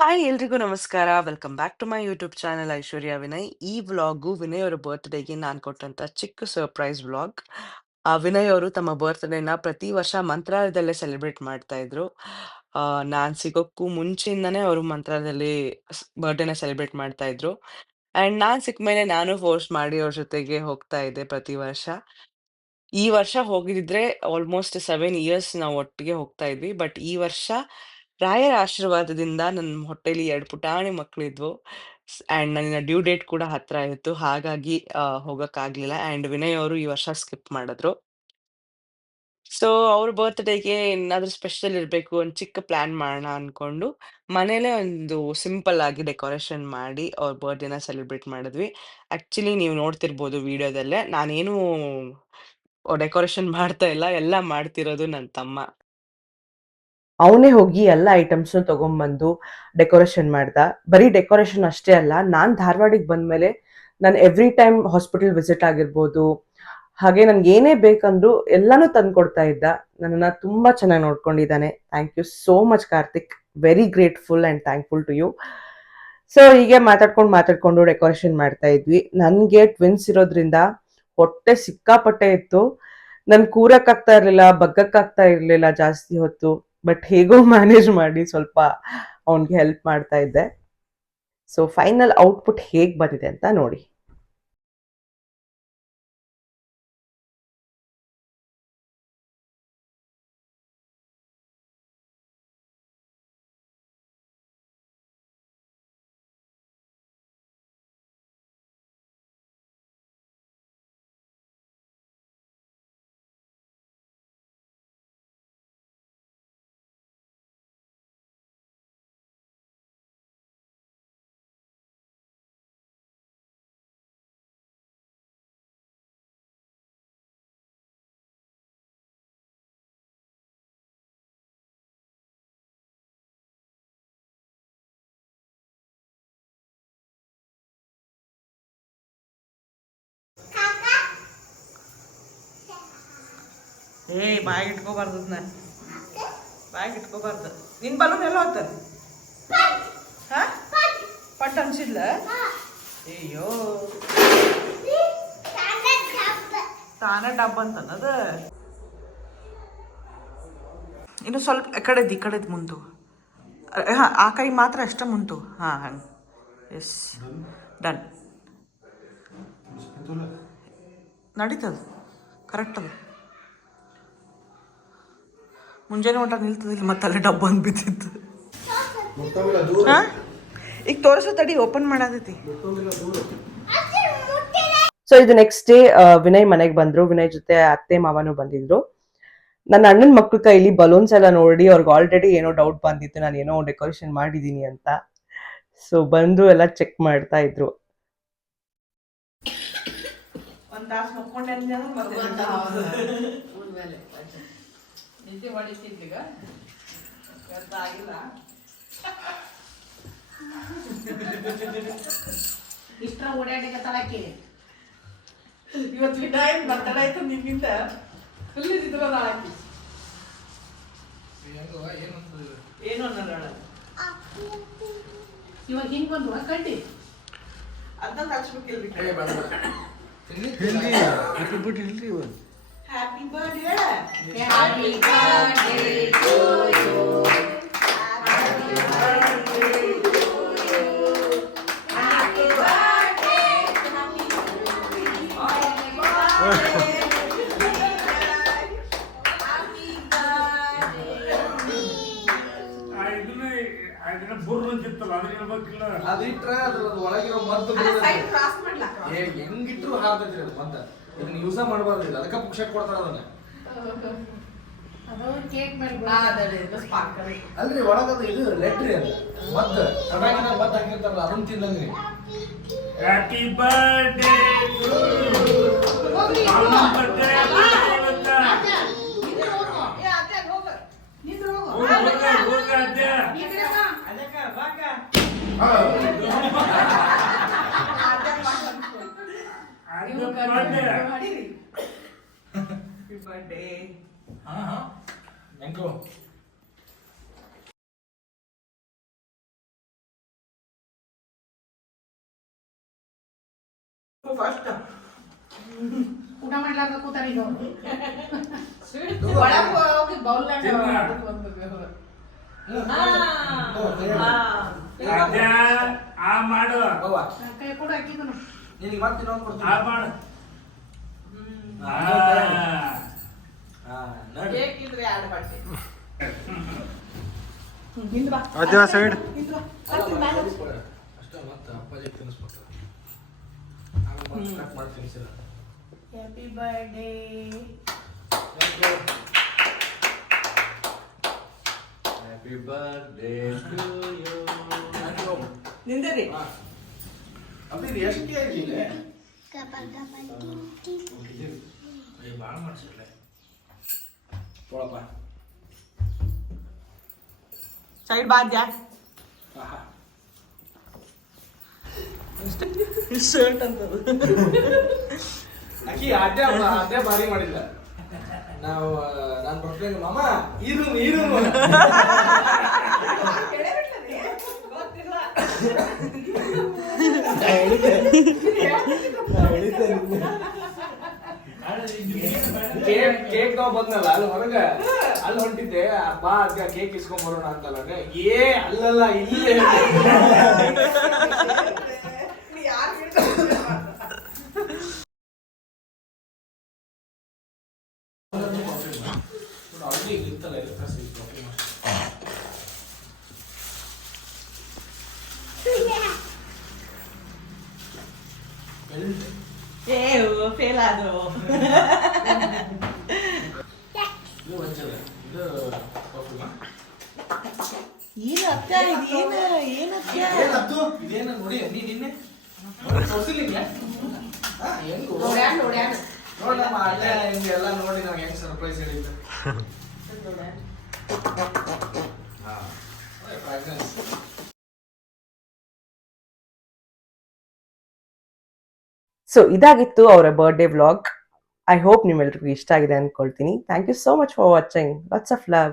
Hi ಎಲ್ರಿಗೂ ನಮಸ್ಕಾರ. Welcome back to my YouTube channel Aishwarya Vinay. ಈ ವ್ಲಾಗು ವಿನಯ್ ಅವರ ಬರ್ತ್‌ಡೇಗೆ ನಾನು ಕೊಟ್ಟಂತ ಚಿಕ್ಕ ಸರ್ಪ್ರೈಸ್ ವ್ಲಾಗ್. ವಿನಯ್ ಅವರು ತಮ್ಮ ಬರ್ತ್‌ಡೇನ ಪ್ರತಿ ವರ್ಷ ಮಂತ್ರಾಲಯದಲ್ಲೇ ಸೆಲೆಬ್ರೇಟ್ ಮಾಡ್ತಾ ಇದ್ರು. ನಾನ್ ಸಿಗೋಕ್ಕೂ ಮುಂಚೆಯಿಂದಾನೇ ಅವರು ಮಂತ್ರಾಲಯದಲ್ಲಿ ಬರ್ತ್‌ಡೇನ ಸೆಲೆಬ್ರೇಟ್ ಮಾಡ್ತಾ ಇದ್ರು. ಅಂಡ್ ನಾನ್ ಸಿಕ್ಕ ಮೇಲೆ ನಾನು ಫೋರ್ಸ್ ಮಾಡಿ ಅವ್ರ ಜೊತೆಗೆ ಹೋಗ್ತಾ ಇದ್ದೆ ಪ್ರತಿ ವರ್ಷ. ಈ ವರ್ಷ ಹೋಗಿದ್ದಿದ್ರೆ ಆಲ್ಮೋಸ್ಟ್ 7 ಇಯರ್ಸ್ ನಾವು ಒಟ್ಟಿಗೆ ಹೋಗ್ತಾ ಇದ್ವಿ. ಬಟ್ ಈ ವರ್ಷ ರಾಯರ ಆಶೀರ್ವಾದದಿಂದ ನನ್ನ ಹೊಟ್ಟೆಲಿ 2 ಪುಟಾಣಿ ಮಕ್ಕಳಿದ್ವು. ಆಂಡ್ ನನ್ನ ಡ್ಯೂ ಡೇಟ್ ಕೂಡ ಹತ್ರ ಇತ್ತು. ಹಾಗಾಗಿ ಹೋಗಕ್ಕಾಗ್ಲಿಲ್ಲ. ಆಂಡ್ ವಿನಯ್ ಅವರು ಈ ವರ್ಷ ಸ್ಕಿಪ್ ಮಾಡಿದ್ರು. ಸೊ ಅವ್ರ ಬರ್ತ್‌ಡೇಗೆ ಏನಾದ್ರೂ ಸ್ಪೆಷಲ್ ಇರ್ಬೇಕು, ಒಂದ್ ಚಿಕ್ಕ ಪ್ಲಾನ್ ಮಾಡೋಣ ಅನ್ಕೊಂಡು, ಮನೇಲೇ ಒಂದು ಸಿಂಪಲ್ ಆಗಿ ಡೆಕೋರೇಷನ್ ಮಾಡಿ ಅವ್ರ ಬರ್ತ್‌ಡೇನ ಸೆಲೆಬ್ರೇಟ್ ಮಾಡಿದ್ವಿ. ಆಕ್ಚುಲಿ ನೀವು ನೋಡ್ತಿರ್ಬೋದು ವಿಡಿಯೋದಲ್ಲೇ ನಾನೇನು ಡೆಕೋರೇಷನ್ ಮಾಡ್ತಾ ಇಲ್ಲ. ಎಲ್ಲ ಮಾಡ್ತಿರೋದು ನನ್ ತಮ್ಮ. ಅವನೇ ಹೋಗಿ ಎಲ್ಲ ಐಟಮ್ಸ್‌ನು ತಗೊಂಬಂದು ಡೆಕೋರೇಷನ್ ಮಾಡ್ದ. ಬರೀ ಡೆಕೋರೇಷನ್ ಅಷ್ಟೇ ಅಲ್ಲ, ನಾನ್ ಧಾರವಾಡಿಗ್ ಬಂದ್ಮೇಲೆ ನಾನು ಎವ್ರಿ ಟೈಮ್ ಹಾಸ್ಪಿಟಲ್ ವಿಸಿಟ್ ಆಗಿರ್ಬೋದು, ಹಾಗೆ ನನ್ಗೆ ಏನೇ ಬೇಕಂದ್ರು ಎಲ್ಲಾನು ತಂದ್ಕೊಡ್ತಾ ಇದ್ದ. ನನ್ನನ್ನ ತುಂಬಾ ಚೆನ್ನಾಗಿ ನೋಡ್ಕೊಂಡಿದ್ದಾನೆ. Thank you so much Karthik. Very grateful and thankful to you. So ಹೀಗೆ ಮಾತಾಡ್ಕೊಂಡು ಡೆಕೋರೇಷನ್ ಮಾಡ್ತಾ ಇದ್ವಿ. ನನ್ಗೆ ಟ್ವಿನ್ಸ್ ಇರೋದ್ರಿಂದ ಹೊಟ್ಟೆ ಸಿಕ್ಕಾಪಟ್ಟೆ ಇತ್ತು. ನನ್ ಕೂರಕ್ಕಾಗ್ತಾ ಇರ್ಲಿಲ್ಲ, ಬಗ್ಗಕ್ಕಾಗ್ತಾ ಇರ್ಲಿಲ್ಲ ಜಾಸ್ತಿ ಹೊತ್ತು. ಬಟ್ ಹೇಗೋ ಮ್ಯಾನೇಜ್ ಮಾಡಿ ಸ್ವಲ್ಪ ಅವ್ನಿಗೆ ಹೆಲ್ಪ್ ಮಾಡ್ತಾ ಇದ್ದೆ. ಸೊ ಫೈನಲ್ ಔಟ್‌ಪುಟ್ ಹೇಗ್ ಬಂದಿದೆ ಅಂತ ನೋಡಿ. ಬಾಯಿಗೆ ಇಟ್ಕೋಬಾರ್ದು ಅದನ್ನ. ಬಾಯಿಗೆ ಇಟ್ಕೋಬಾರ್ದು. ನಿನ್ ಬಲೂನ್ ಎಲ್ಲ ಹೋಗ್ತದೆ. ಹಾ ಪಟ್ ಅನ್ಸಿದ್ಲ. ಅಯ್ಯೋ ತಾನೇ ಡಬ್ಬ ಅಂತನದ. ಇನ್ನು ಸ್ವಲ್ಪ ಈ ಕಡೆದು ಮುಂದು. ಹಾಂ ಆ ಕೈ ಮಾತ್ರ ಅಷ್ಟ ಮುಂತು. ಹಾಂ ಹಂಗೆ. S done. ನಡೀತದ, ಕರೆಕ್ಟ್ ಅದ. ಮುಂಜಾನೆ ಊಟ ನಿಲ್ತದಿಲ್ಲ, ಮತ್ತೆ ಅಲ್ಲಿ ಡಬ್ಬ ಅಂದ್ ಬಿದ್ದಿತ್ತು. ಹಾಂ ಈಗ ತೋರಿಸೋ ತಡಿ, ಓಪನ್ ಮಾಡತೈತಿ. ಸೊ ಇದು ನೆಕ್ಸ್ಟ್ ಡೇ ವಿನಯ್ ಮನೆಗೆ ಬಂದ್ರು. ವಿನಯ್ ಜೊತೆ ಅತ್ತೆ ಮಾವನು ಬಂದಿದ್ರು. ನನ್ನ ಅಣ್ಣನ ಮಕ್ಳ ಕೈಲಿ ಬಲೂನ್ಸ್ ಎಲ್ಲ ನೋಡಿ ಅವ್ರಿಗೆ ಆಲ್ರೆಡಿ ಏನೋ ಡೌಟ್ ಬಂದಿತ್ತು, ನಾನು ಏನೋ ಡೆಕೋರೇಷನ್ ಮಾಡಿದೀನಿ ಅಂತ. ಸೊ ಬಂದು ಎಲ್ಲ ಚೆಕ್ ಮಾಡ್ತಾ ಇದ್ರು. ಒಂದ್ ತಾಸು ಮಕ್ಕೊಂಡೆ ನಿದ್ದೆ ಮಾಡಿದ್ದೀಗ ಆಗಿಲ್ಲ. ಇಷ್ಟ ಓಡಾಡಿಗೆ ತಲಾಕಿ ಇವತ್ತು ವಿನಾಯಕ್ ಬರ್ತಡೇ ಆಯ್ತು. ನಿನ್ನಿಂದ ಫುಲ್ ಇದ್ದಿದ್ರು ಹಾಕಿ ಏನು ಅನ್ನೋಣ. ಇವಾಗ ಹಿಂಗ್ ಬಂದು ಕಟ್ಟಿ ಅದನ್ನ ಹಚ್ಬೇಕಿಲ್ರಿ. Happy birthday! Happy birthday to you! Happy birthday to you! Happy birthday! Happy birthday! ಅದನ್ನ ಬುರ್ರ ಅಂತಿತ್ತಲ್ಲ, ಅದನ್ನ ಹೇಳ್ಬೇಕಿಲ್ಲ. ಅದಿಟ್ರೆ ಅದ್ರ ಒಳಗಿರೋ ಮದ್ದು ಹೆಂಗಿಟ್ರು ಹಾರ್ತೈತ್ರಿ ಅದು ಮದ್ದ. ಇದನ್ನ ಯೂಸ ಮಾಡಬಾರ್ದಿಲ್ಲ, ಅದಕ್ಕೆ ಪುಕ್ಷಕ್ ಕೊಡ್ತಾರ ಅದನ್ನ. ಅಲ್ರಿ ಒಳಗದು ಇದು ಲೆಟ್ರಿ ಅದು ಮದ್ದು. ಟೊಮ್ಯಾಟಿನ ಮದ್ದು ಹಾಕಿರ್ತಾರಲ್ಲ ಅದನ್ನ ತಿಂದಂಗ್ರಿ. Happy birthday to you. Happy birthday. Thank you. First ಊಟ ಮಾಡ್ಲಾರ್ದ ಕೂತಾರ ಈಗ ಅವ್ರು. ತಗೋ. ಒಳಗ್ ಹೋಗಿ ಬೌಲ್ ಅಜ್ಜ ಆ ಮಾಡು ಅವ್ವ ಕೈ ಕೂಡ ಹಾಕಿದನು. ನಿನಗೆ ಮತ್ತೆ ಇನ್ನೊಂದು ಆ ಕೊಡ್ತೀನಿ ಮಾಡು ಹಾ ನೋಡಿ ಬೇಕಿದ್ರೆ ಎರಡು ಬಟ್ಟೆ ಅದೇ ಸೈಡ್ ಅಷ್ಟೇ ಮತ್ತೆ ಅಪ್ಪಾಜಿ ತಿನ್ನಿಸ್ಬೇಕು ಆಮೇಲೆ ಕಟ್ ಮಾಡ್ತೀನಿ sir happy birthday happy birthday to you ನಿಂದರಿ ಅभी ಎಷ್ಟು ಕೆಜಿ ಇದೆ ಭಾಳ ಮಾಡಿಸಿರ್ಲೆ ತೊಳಪ್ಪ ಸೈಡ್ ಬಾದ್ಯಾ ಆಹಾ ಶರ್ಟ್ ಅಂತ ಅಕ್ಕಿ ಅದೇ ಭಾರಿ ಮಾಡಿಲ್ಲ ನಾವು ನಾನು ಬರ್ತೀನಿ ಮಾಮ ಈ ರೂಮ್ ಕೇಕ್ ನಾವು ಬಂದಲ್ಲ ಅಲ್ಲಿ ಹೊರಗ ಅಲ್ಲಿ ಹೊಂಟಿದ್ದೆ ಬಾ ಅದ್ಕ ಕೇಕ್ ಇಸ್ಕೊಂಡ್ ಬರೋಣ ಅಂತಲ್ಲ ಅಲ್ಲಲ್ಲ ಇಲ್ಲೇ ಫೇಲ್ ಆದ್ರು ಏನು ಅಕ್ಕ ಏನತ್ತು ಇದೇನ ನೋಡಿ ನೀ ನಿನ್ನೆ ತೋರಿಸಿಲ್ಲ ನೋಡಮ್ಮ ಅಲ್ಲೇ ಹಿಂಗೆಲ್ಲ ನೋಡಿ ನಾವು ಹೆಂಗ್ ಸರ್ಪ್ರೈಸ್ ಹೇಳಿದ್ದು ಸೊ ಇದಾಗಿತ್ತು ಅವರ ಬರ್ಡೇ ವ್ಲಾಗ್. ಐ ಹೋಪ್ ನಿಮ್ಮೆಲ್ರಿಗೂ ಇಷ್ಟ ಆಗಿದೆ ಅನ್ಕೊಳ್ತೀನಿ. Thank you so much for watching. Lots of love.